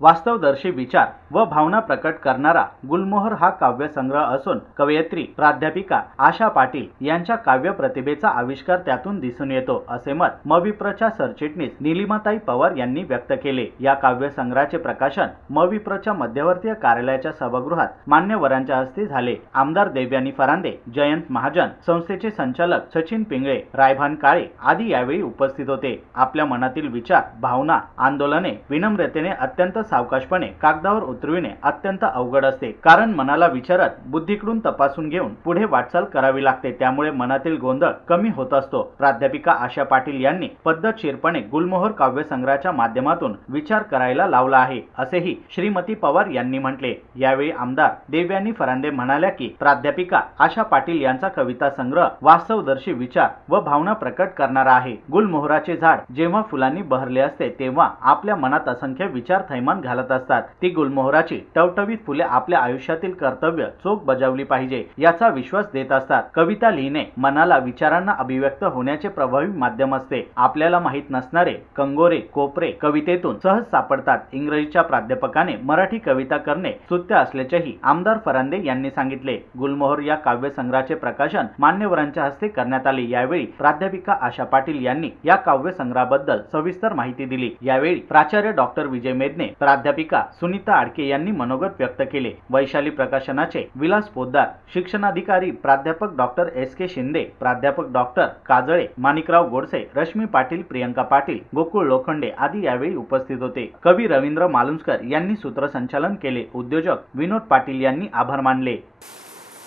वास्तवदर्शी विचार व भावना प्रकट करणारा गुलमोहर हा काव्यसंग्रह असून कवयित्री प्राध्यापिका आशा पाटील यांच्या काव्य प्रतिभेचा आविष्कार त्यातून दिसून येतो, असे मत मविप्रच्या सरचिटणीस निलिमाताई पवार यांनी व्यक्त केले। या काव्यसंग्रहाचे प्रकाशन मविप्रच्या मध्यवर्तीय कार्यालयाच्या सभागृहात मान्यवरांच्या हस्ते झाले। आमदार देवयानी फरांदे, जयंत महाजन, संस्थेचे संचालक सचिन पिंगळे, रायभान काळे आदी यावेळी उपस्थित होते। आपल्या मनातील विचार, भावना, आंदोलने विनम्रतेने अत्यंत सावकाशपणे कागदावर उतरविणे अत्यंत अवघड असते, कारण मनाला विचारत बुद्धीकडून तपासून घेऊन पुढे वाटचाल करावी लागते। त्यामुळे मनातील गोंधळ कमी होत असतो। प्राध्यापिका आशा पाटील यांनी पद्धतशीरपणे गुलमोहर काव्यसंग्रहाच्या माध्यमातून विचार करायला लावला आहे, असेही श्रीमती पवार यांनी म्हटले। यावेळी आमदार देवयानी फरांदे म्हणाल्या की प्राध्यापिका आशा पाटील यांचा कविता संग्रह वास्तवदर्शी विचार व भावना प्रकट करणारा आहे। गुलमोहराचे झाड जेव्हा फुलांनी बहरले असते तेव्हा आपल्या मनात असंख्य विचार थैमान घालत असतात। ती गुलमोहराची टवटवीत फुले आपल्या आयुष्यातील कर्तव्य चोख बजावली पाहिजे याचा विश्वास देत असतात। कविता लिहिणे मनाला विचारांना अभिव्यक्त होण्याचे प्रभावी माध्यम असते। आपल्याला माहित नसणारे कंगोरे कोपरे कवितेतून सहज सापडतात। इंग्रजीच्या प्राध्यापकाने मराठी कविता करणे स्तुत्य असल्याचेही आमदार फरांदे यांनी सांगितले। गुलमोहर या काव्यसंग्रहाचे प्रकाशन मान्यवरांच्या हस्ते करण्यात आले। यावेळी प्राध्यापिका आशा पाटील यांनी या काव्यसंग्रहाबद्दल सविस्तर माहिती दिली। यावेळी प्राचार्य डॉक्टर विजय मेदने, प्राध्यापिका सुनीता आडके यांनी मनोगत व्यक्त केले। वैशाली प्रकाशनाचे विलास पोद्दार, शिक्षणाधिकारी प्राध्यापक डॉक्टर SK शिंदे, प्राध्यापक डॉक्टर काजळे, माणिकराव गोडसे, रश्मी पाटील, प्रियंका पाटील, गोकुळ लोखंडे आदी यावेळी उपस्थित होते। कवी रवींद्र मालुसकर यांनी सूत्रसंचालन केले। उद्योजक विनोद पाटील यांनी आभार मानले।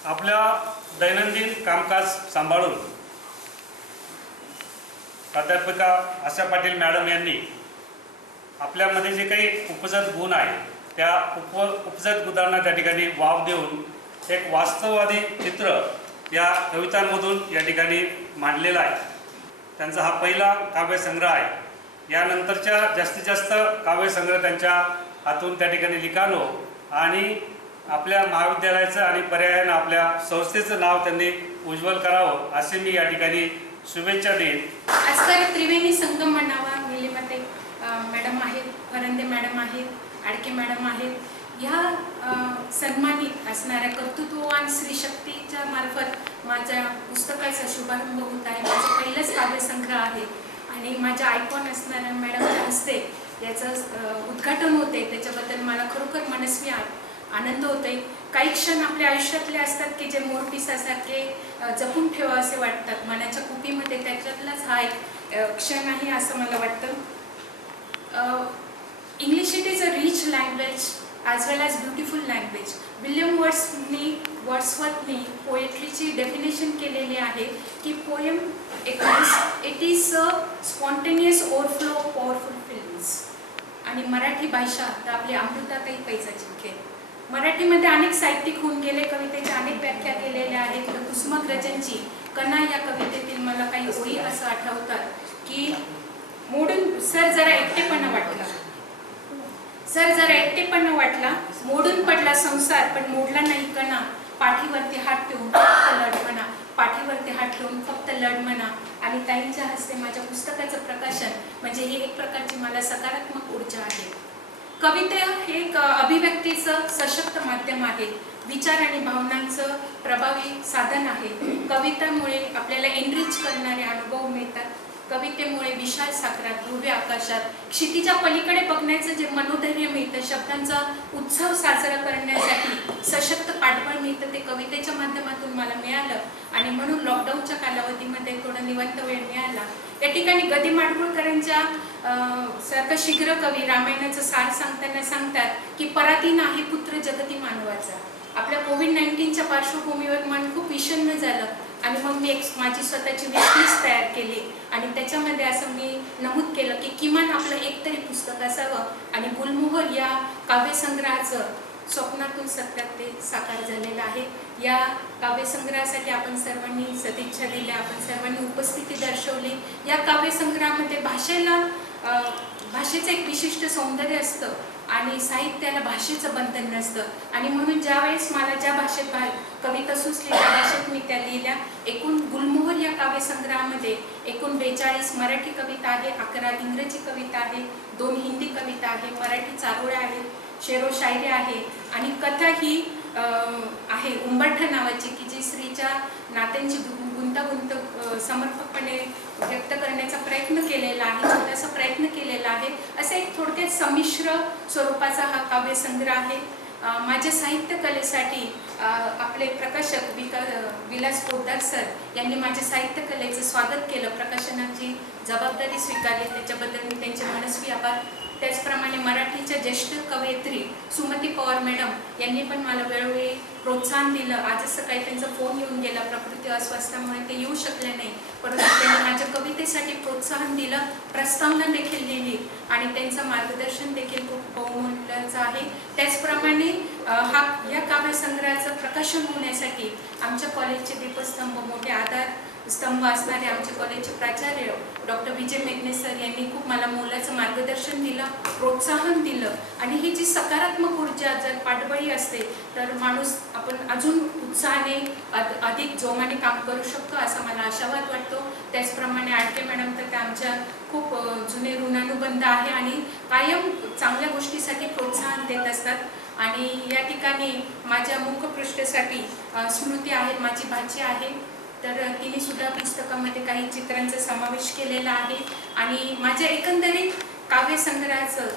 आपल्या दैनंदिन कामकाज सांभाळून प्राध्यापिका आशा पाटील मॅडम यांनी आपल्यामध्ये जे काही उपजत गुण आहे त्या उपजत गुणांना त्या ठिकाणी वाव देऊन एक वास्तववादी चित्र या कवितांमधून या ठिकाणी मांडलेला आहे। त्यांचा हा पहिला काव्यसंग्रह आहे। यानंतरच्या जास्तीत जास्त काव्यसंग्रह त्यांच्या हातून त्या ठिकाणी लिखाण हो आणि आपल्या महाविद्यालयाचं आणि पर्यायानं आपल्या संस्थेचं नाव त्यांनी उज्ज्वल करावं असे मी या ठिकाणी शुभेच्छा देईन। आजकाल त्रिवेणी संगम म्हणावा, निलिमाताई मॅडम आहेत, फरांदे मॅडम आहेत, आडके मॅडम आहेत, ह्या सन्मानित असणाऱ्या कर्तृत्ववान स्त्री शक्तीच्या मार्फत माझ्या पुस्तकाचा शुभारंभ होत आहे। माझं पहिलंच काव्यसंग्रह आहे आणि माझ्या आयकॉन असणाऱ्या मॅडमच्या हस्ते याचं उद्घाटन होते। त्याच्याबद्दल मला खरोखर मनस्वी आनंद होतोय। काही क्षण आपल्या आयुष्यातले असतात की जे मोरपिसासारखे जपून ठेवा असे वाटतात मनाच्या कुपीमध्ये, त्याच्यातलाच हा एक क्षण आहे असं मला वाटतं। English it is a rich language as well as beautiful language. William वर्ड्सवर्थने पोएट्रीची डेफिनेशन केलेली आहे की poem it is a spontaneous overflow of powerful feelings. आणि मराठी भाषा तर आपली अमृताताई पैजा जिंकेल। मराठीमध्ये अनेक साहित्यिक होऊन गेले, कवितेच्या अनेक व्याख्या केलेल्या आहेत। कुसुमाग्रजांची कणा या कवितेतील मला काही ओळी असं आठवतात की मोडून सर जरा एकटेपणा वाटला, मोडून पडला संसार पण मोडला नाही कणा, पाठीवरती हात ठेवून फक्त लढ म्हणा, पाठीवरती हात ठेवून फक्त लढ म्हणा। आणि ताईंच्या हस्ते माझ्या पुस्तकाचं प्रकाशन म्हणजे ही एक प्रकारची मला सकारात्मक ऊर्जा आहे। कविता हे एक अभिव्यक्तीचं सशक्त माध्यम आहे, विचार आणि भावनांचं प्रभावी साधन आहे। कवितेमुळे आपल्याला एनरिच करणारे अनुभव मिळतात। कवितेमुळे विशाल सागरात, ध्रुव्य आकाशात, क्षितिजा पलीकडे बघण्याचं जे मनोधैर्य मिळतं, शब्दांचा उत्सव साजरा करण्यासाठी सशक्त पाठबळ मिळतं, ते कवितेच्या माध्यमातून मला मिळालं। आणि म्हणून लॉकडाऊनच्या कालावधीमध्ये थोडा निवांत वेळ मिळाला। या ठिकाणी गदी माडगुळकरांच्या सारखं शीघ्र कवी रामायणाचं सार सांगताना सांगतात की पराती नाही पुत्र जगती मानवाचा। आपल्या कोविड-19च्या पार्श्वभूमीवर मन खूप विषण्ण झालं आणि मग मी एक माझी स्वतःची विशलिस्ट तयार केली आणि त्याच्यामध्ये असं मी नमूद केलं की किमान आपलं एक तरी पुस्तक असावं। आणि गुलमोहर या काव्यसंग्रहाचं स्वप्नातून सत्यात ते साकार झालेलं आहे। या काव्यसंग्रहासाठी आपण सर्वांनी सदिच्छा दिल्या, आपण सर्वांनी उपस्थिती दर्शवली। या काव्यसंग्रहामध्ये भाषेचं एक विशिष्ट सौंदर्य असतं आणि साहित्याला भाषेचं बंधन नसतं। आणि म्हणून ज्यावेळेस मला ज्या भाषेत कविता सुचली त्या भाषेत मी त्या लिहिल्या। एकूण गुलमोहर या काव्यसंग्रहामध्ये एकूण 42 मराठी कविता आहे, 11 इंग्रजी कविता आहे, 2 हिंदी कविता आहे, मराठी चारोळ्या आहेत, शेरो शायरी आहे आणि कथा ही आहे उंबरठा नावाची, की जी स्त्रीच्या नात्यांची गुंतागुंत समर्पकपणे व्यक्त करण्याचा प्रयत्न केलेला आहे, छोटासा प्रयत्न केलेला आहे. असा एक थोडक्यात संमिश्र स्वरूपाचा हा काव्यसंग्रह आहे. माझ्या साहित्य कलेसाठी आपले प्रकाशक विलास पोद्दार सर यांनी माझ्या साहित्य कलेचं स्वागत केलं, प्रकाशनाची जबाबदारी स्वीकारली, त्याच्याबद्दल मी त्यांचे मनस्वी आभार. त्याचप्रमाणे मराठीच्या ज्येष्ठ कवयित्री सुमती पवार मॅडम यांनी पण मला वेळोवेळी प्रोत्साहन दिलं. आजच सकाळी त्यांचा फोन येऊन गेला, प्रकृती अस्वास्थ्यामुळे ते येऊ शकले नाही, परंतु त्यांनी माझ्या कवितेसाठी प्रोत्साहन दिलं, प्रस्तावना देखील लिहिली आणि त्यांचं मार्गदर्शन देखील खूप बहुमूल्याचं आहे. त्याचप्रमाणे या काव्यसंग्रहाचं प्रकाशन होण्यासाठी आमच्या कॉलेजचे दीपस्तंभ, मोठे आधार स्तंभ असणारे आमच्या कॉलेजचे प्राचार्य डॉक्टर विजय मेघने सर यांनी खूप मला मोलाचं मार्गदर्शन दिलं, प्रोत्साहन दिलं. आणि ही जी सकारात्मक ऊर्जा जर पाठबळी असते तर माणूस आपण अजून उत्साहाने अधिक जोमाने काम करू शकतो असा मला आशावाद वाटतो. त्याचप्रमाणे आडके मॅडम तर त्या आमच्या खूप जुने ऋणानुबंध आहे आणि कायम चांगल्या गोष्टीसाठी प्रोत्साहन देत असतात. आणि या ठिकाणी माझ्या मुखपृष्ठासाठी स्मृती आहे, माझी भाची आहे, तर तिने सुद्धा पुस्तकामध्ये काही चित्रांचा समावेश केलेला आहे. आणि माझ्या एकंदरीत काव्यसंग्रहाचं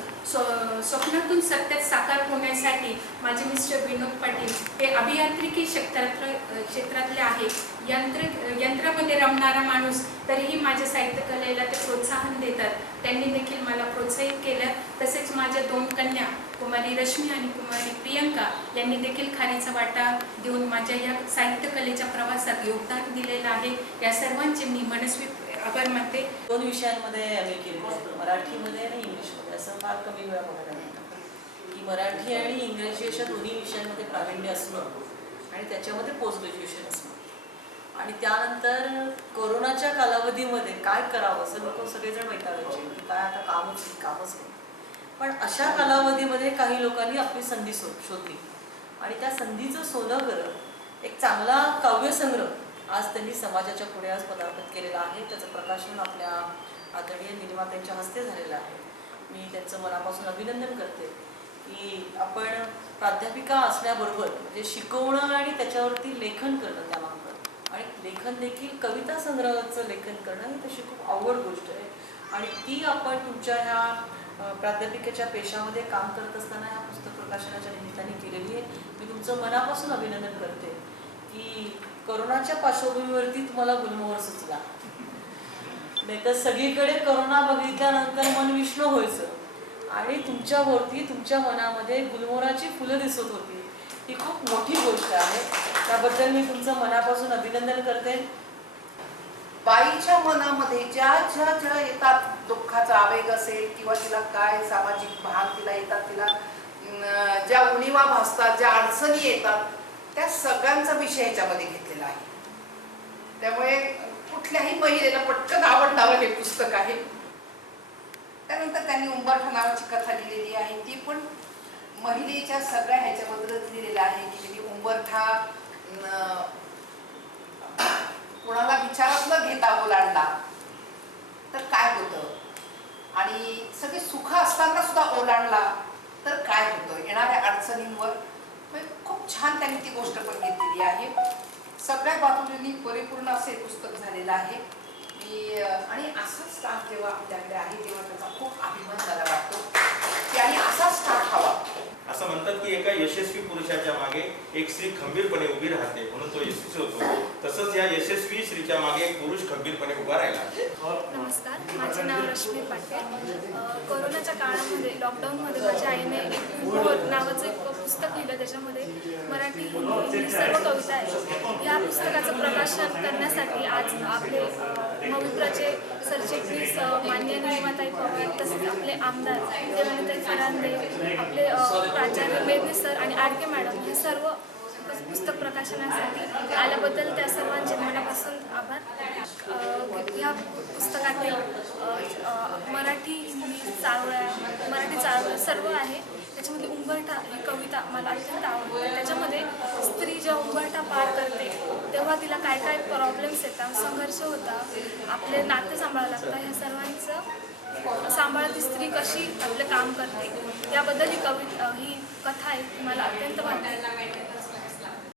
स्वप्नातून सत्यात साकार होण्यासाठी माझे मिस्टर विनोद पाटील हे अभियांत्रिकी क्षेत्रातले आहे, यंत्रामध्ये रमणारा माणूस, तरीही माझ्या साहित्य कलेला ते प्रोत्साहन देतात. त्यांनी देखील मला प्रोत्साहित केलं. तसेच माझ्या 2 कन्या कुमारी रश्मी आणि कुमारी प्रियंका यांनी देखील खारीचा वाटा देऊन माझ्या या साहित्य कलेच्या प्रवासात योगदान दिलेलं आहे. या सर्वांचे मी मनस्वी आभार मानते. 2 विषयांमध्ये एम.ए. केलं, मराठीमध्ये आणि इंग्लिशमध्ये. असं फार कमी वेळा बघायला मिळतं की मराठी आणि इंग्रजी अशा दोन्ही विषयांमध्ये प्रावीण्य असणं आणि त्याच्यामध्ये पोस्ट ग्रॅज्युएशन असणं. आणि त्यानंतर कोरोनाच्या कालावधीमध्ये काय करावं असं लोक सगळेजण वैतागायचे की काय आता कामच नाही. पण अशा कालावधीमध्ये काही लोकांनी आपली संधी शोधली आणि त्या संधीचं सोनं करत एक चांगला काव्यसंग्रह आज त्यांनी समाजाच्या पुढे आज पदार्पण केलेला आहे. त्याचं प्रकाशन आपल्या आदरणीय निर्मात्यांच्या हस्ते झालेलं आहे. मी त्यांचं मनापासून अभिनंदन करते की आपण प्राध्यापिका असल्याबरोबर म्हणजे शिकवणं आणि त्याच्यावरती लेखन करणं त्यामागं, आणि लेखन देखील कविता संग्रहाचं लेखन करणं ही तशी खूप अवघड गोष्ट आहे. आणि ती आपण तुमच्या ह्या प्राध्यापिकेच्या पेशामध्ये काम करत असताना ह्या पुस्तक प्रकाशनाच्या निमित्ताने केलेली आहे. मी तुमचं मनापासून अभिनंदन करते की कोरोनाच्या पार्श्वभूमीवरती तुम्हाला गुलमोहर सुचला, नाही तर सगळीकडे कोरोना बघितल्यानंतर मन विष्ण व्हायचं आणि तुमच्यावरती तुमच्या मनामध्ये गुलमोहराची फुलं दिसत होती. ही खूप मोठी गोष्ट आहे. त्याबद्दल मी तुमचं मनापासून अभिनंदन करते. बाईच्या मनामध्ये ज्या ज्या ज्या येतात, दुःखाचा आवेग असेल किंवा तिला काय सामाजिक भाग तिला येतात, तिला ज्या उणिवा भासतात, ज्या अडचणी येतात, त्या सगळ्यांचा विषय ह्याच्यामध्ये घेतलेला आहे. त्यामुळे कुठल्याही महिलेला पटकन आवडणारं हे पुस्तक आहे. त्यानंतर त्यांनी उंबरठा नावाची कथा लिहिलेली आहे, ती पण महिलेच्या सगळ्या ह्याच्याबद्दलच लिहिलेलं आहे की म्हणजे उंबरठा कोणाला विचारात न घेता ओलांडला तर काय होतं आणि सगळे सुख असताना सुद्धा ओलांडला तर काय होतं, येणाऱ्या अडचणींवर खूप छान त्यांनी ती गोष्ट पण घेतलेली आहे. सगळ्या बाजूंनी परिपूर्ण असे पुस्तक झालेलं आहे. आणि असाच स्टाफ जेव्हा आपल्याकडे आहे तेव्हा त्याचा खूप अभिमान मला वाटतो की आणि असाच स्टाफ हवा. असं म्हणतात की एका यशस्वी पुरुषाच्या मागे एक स्त्री खंबीरपणे उभी राहते म्हणून तो यशस्वी होतो. तसंच या यशस्वी स्त्रीच्या मागे एक पुरुष खंबीरपणे उभा राहिला. नमस्कार, माझे नाव रश्मी पाटील. कोरोनाच्या काळामध्ये लॉकडाऊनमध्ये माझ्या आईने एक मोहर नावाचं एक पुस्तक लिहिलं. त्याच्यामध्ये मराठी हिंदी इंग्लिश सर्व कविता आहेत. या पुस्तकाचं प्रकाशन करण्यासाठी आज आपले मवित्राचे सरचिटणीस माननीय निर्माताई पवार, तसेच आपले आमदार देवानीताई फरांदे, आपले प्राचार्य मेघने सर आणि आडके मॅडम हे सर्व पुस्तक प्रकाशनासाठी आल्याबद्दल त्या सर्वांचे मनापासून आभार. ह्या पुस्तकातील मराठी हिंदी चारोळ्या सर्व आहे. त्याच्यामध्ये उंबरठा ही कविता मला अत्यंत आवडते. त्याच्यामध्ये स्त्री जेव्हा उंबरठा पार करते तेव्हा तिला काय काय प्रॉब्लेम्स येतात, संघर्ष होता, आपले नाते सांभाळावं लागतं, ह्या सर्वांचं सांभाळत स्त्री कशी आपलं काम करते याबद्दल ही कथा आहेत ती मला अत्यंत भावतात.